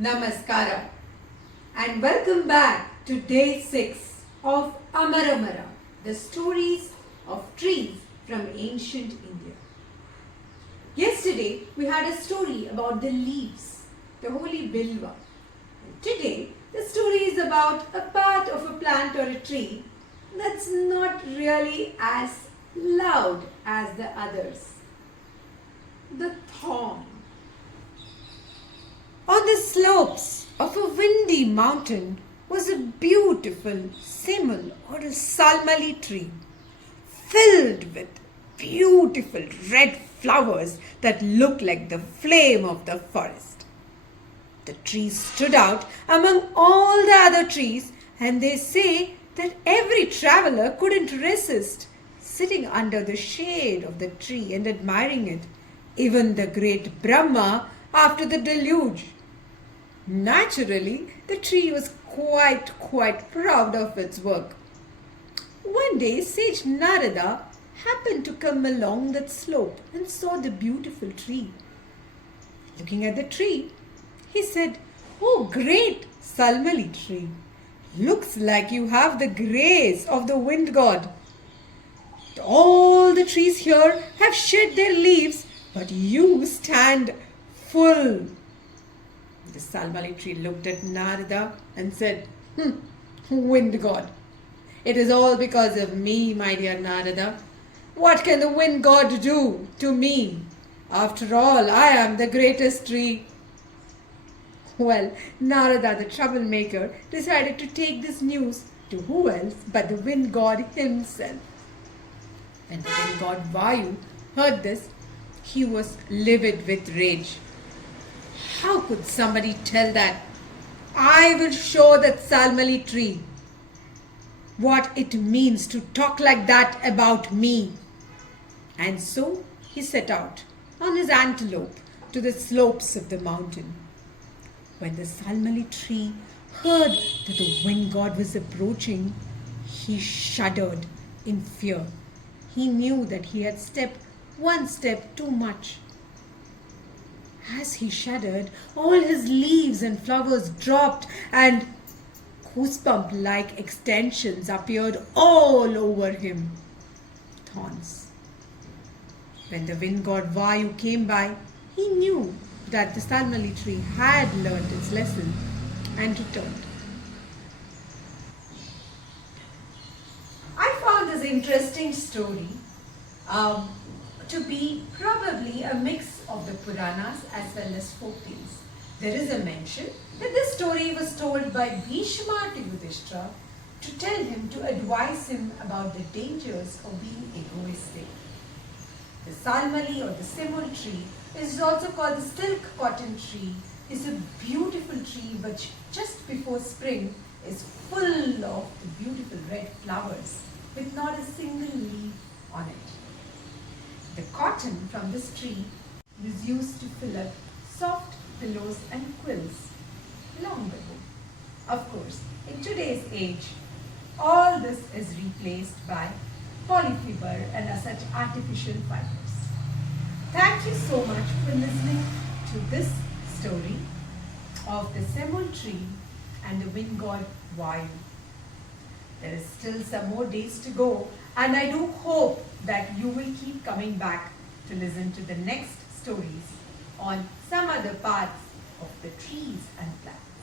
Namaskara and welcome back to day 6 of Amaramara, the stories of trees from ancient India. Yesterday we had a story about the leaves, the holy bilva. And today the story is about a part of a plant or a tree that's not really as loud as the others. The thorn. On the slopes of a windy mountain was a beautiful Semil or a Salmali tree filled with beautiful red flowers that looked like the flame of the forest. The tree stood out among all the other trees, and they say that every traveler couldn't resist sitting under the shade of the tree and admiring it, even the great Brahma after the deluge. Naturally, the tree was quite proud of its work. One day, sage Narada happened to come along that slope and saw the beautiful tree. Looking at the tree, he said, "Oh, great Salmali tree! Looks like you have the grace of the wind god. All the trees here have shed their leaves, but you stand full." The Salmali tree looked at Narada and said, "Wind god, it is all because of me, my dear Narada. What can the wind god do to me? After all, I am the greatest tree." Well, Narada, the troublemaker, decided to take this news to who else but the wind god himself. When the wind god Vayu heard this, he was livid with rage. How could somebody tell that? I will show that Salmali tree what it means to talk like that about me. And so he set out on his antelope to the slopes of the mountain. When the Salmali tree heard that the wind god was approaching, he shuddered in fear. He knew that he had stepped one step too much. As he shuddered, all his leaves and flowers dropped and goosebump-like extensions appeared all over him. Thorns. When the wind god Vayu came by, he knew that the Salmali tree had learnt its lesson and returned. I found this interesting story to be probably a mix of the Puranas as well as folk tales. There is a mention that this story was told by Bhishma to Yudhishthira to tell him to advise him about the dangers of being egoistic. The Salmali or the Semil tree is also called the silk cotton tree. It's a beautiful tree which just before spring is full of the beautiful red flowers with not a single leaf on it. The cotton from this tree was used to fill up soft pillows and quilts long ago. Of course, in today's age, all this is replaced by polyfiber and such artificial fibers. Thank you so much for listening to this story of the Semil tree and the wind god Vayu. There is still some more days to go, and I do hope that you will keep coming back to listen to the next stories on some other parts of the trees and plants.